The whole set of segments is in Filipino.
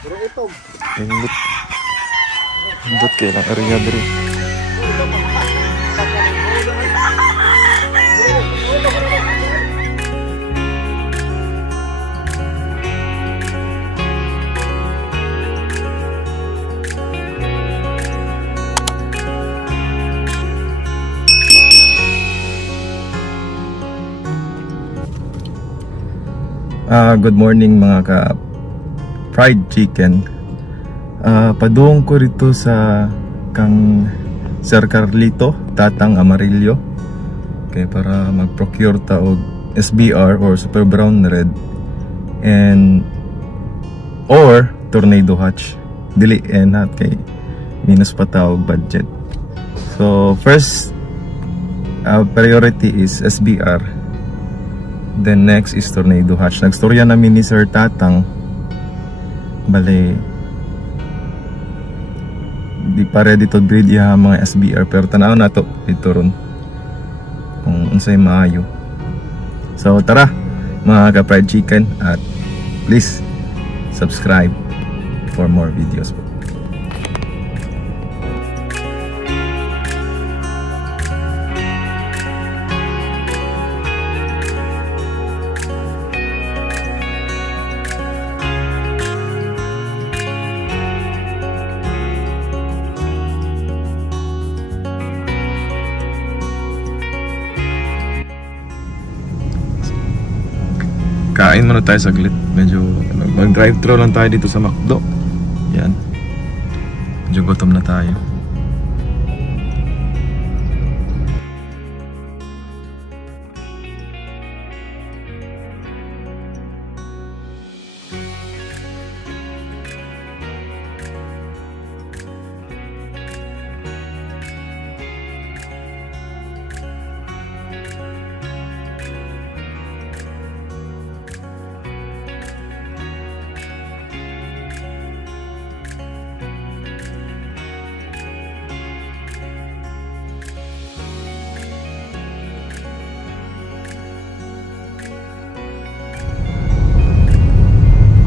Indot. Indot kailang area diri. Good morning mga ka-fried chicken. Padung ko rito sa kang Sir Carlito, Tatang Amarillo. Okay, para mag-procure ta og SBR or Super Brown Red and or Tornado Hatch. Dili not kay minus pa ta og budget. So first priority is SBR. Then next is Tornado Hatch. Nagstorya namin ni Sir Tatang. Bale, di pa ready to breed iya mga SBR. Pero tanaw na to dito ron kung unsay maayo. So tara mga ka-fried chicken, at please subscribe for more videos po. Kain muna tayo saglit. Medyo mag-drive-thru lang tayo dito sa McDo. Yan. Medyo gutom na tayo.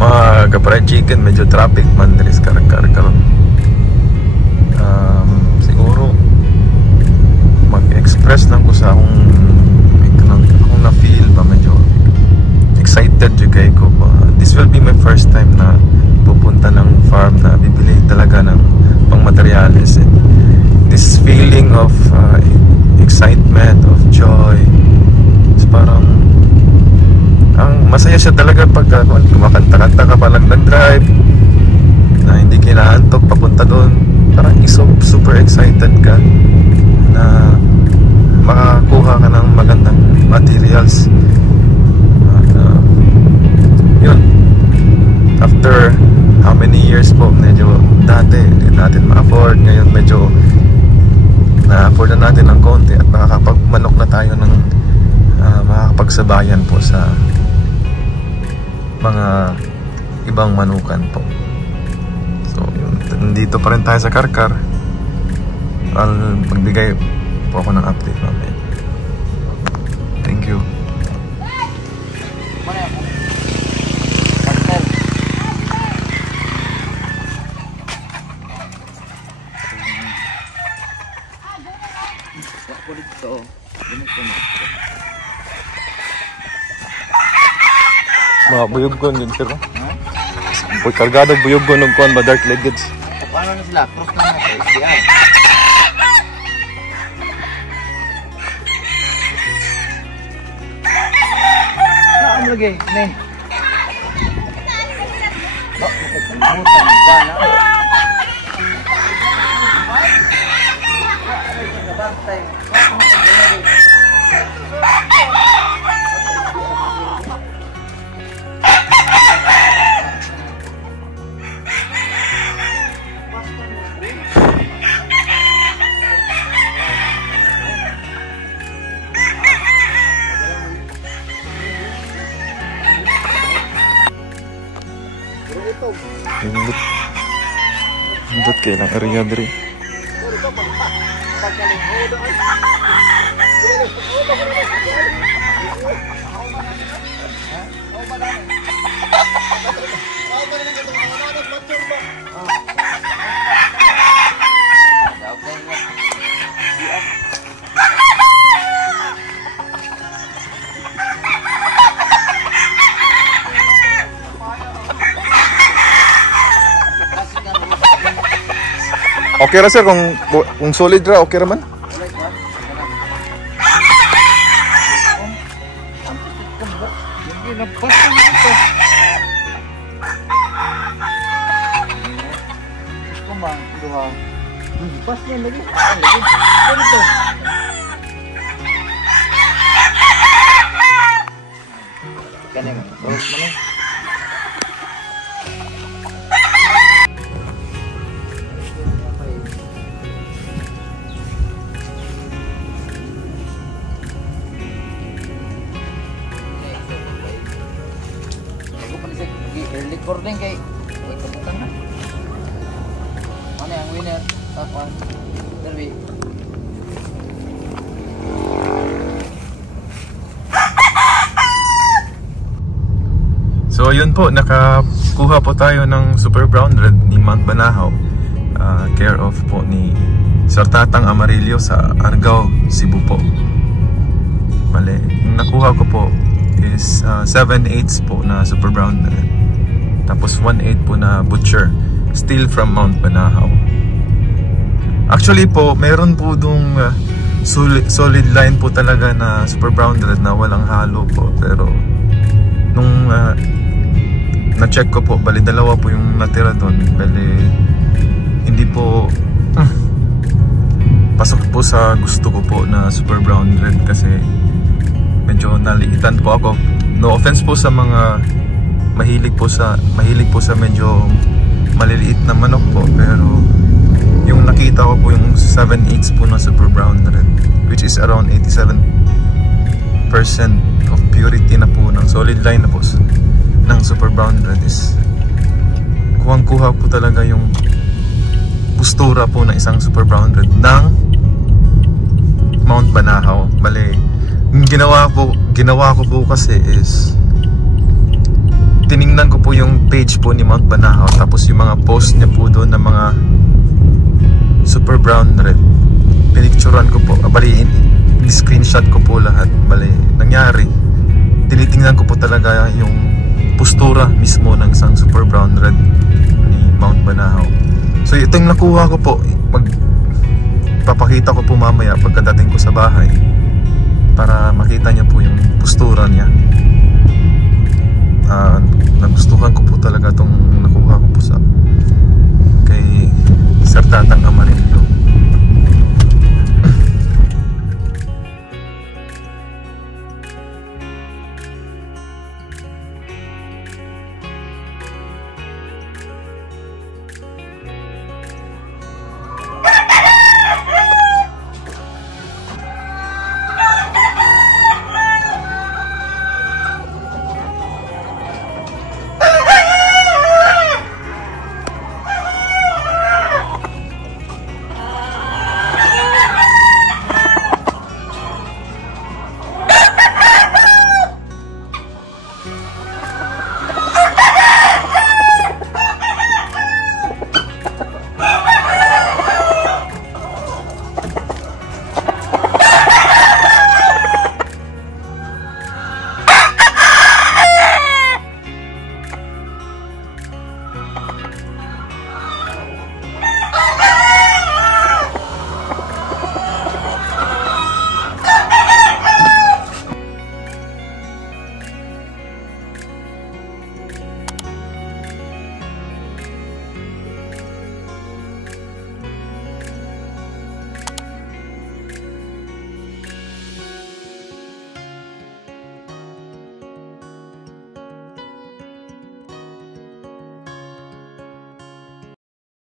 Mga ka-fried chicken, medyo traffic man diri sa karon. Siguro mag-express lang ko sa akong na-feel ba, medyo excited juga ko. This will be my first time na pupunta ng farm na bibili talaga ng pang materials, and this feeling of excitement, of joy, it's parang ang masaya siya talaga pag kumakanta-kanta ka pa lang nag-drive na hindi kinaantok papunta doon. Parang super excited ka na makakuha ka ng magandang materials. Yun, after how many years po, medyo dati hindi natin ma-afford, ngayon medyo na-afford na natin ng konti at makakapagmanok na tayo ng makakapagsabayan po sa mga ibang manukan po. So yun, nandito pa rin tayo sa Karkar. I'll magbigay po ako ng update mamaya. Thank you. Mga buyog-gon yun, sir. Kargado buyog-gon ng kuhan ba, dark leggeds. Paano na sila? Cross na natin. SBR. Saan lagi? Ne. Indot kailang area diri. Okay ra sir kung solid ra okay ra man. Pas na lagi. Ano to? Kanin mo. Rose mo na. Ako pa nisig early recording kay kamutan na. Ano ang winner? Tapos derby. So yun po, nakakuha po tayo ng Super Brown Red ni Mount Banahaw, care of po ni Sir Tatang Amarillo sa Argao, Cebu po. Bale, yung nakuha ko po is 7/8 po na Super Brown Red, tapos 1/8 po na Butcher, still from Mount Banahaw. Actually po, meron po dung solid line po talaga na Super Brown Red na walang halo po, pero nung na-check ko po, bali dalawa po yung natira doon, bali hindi po pasok po sa gusto ko po na Super Brown Red kasi medyo naliitan po ako. No offense po sa mga mahilig po sa medyo maliliit na manok po, pero yung nakita ko po yung 7/8 po na Super Brown Red, which is around 87% of purity na po ng solid line na po ng Super Brown Red, is kuhang-kuha po talaga yung postura po ng isang Super Brown Red ng Mount Banahaw. Bale, yung ginawa ko po kasi is tiningnan ko po yung page po ni Mount Banahaw, tapos yung mga post niya po doon ng mga Super Brown Red, pinicturean ko po, bali in-screenshot ko po lahat. Bali, nangyari, tinitingnan ko po talaga yung postura mismo ng isang Super Brown Red ni Mount Banahaw. So ito yung nakuha ko po, papakita ko po mamaya pagkadating ko sa bahay para makita niya po yung postura niya. Nagustuhan ko po talaga itong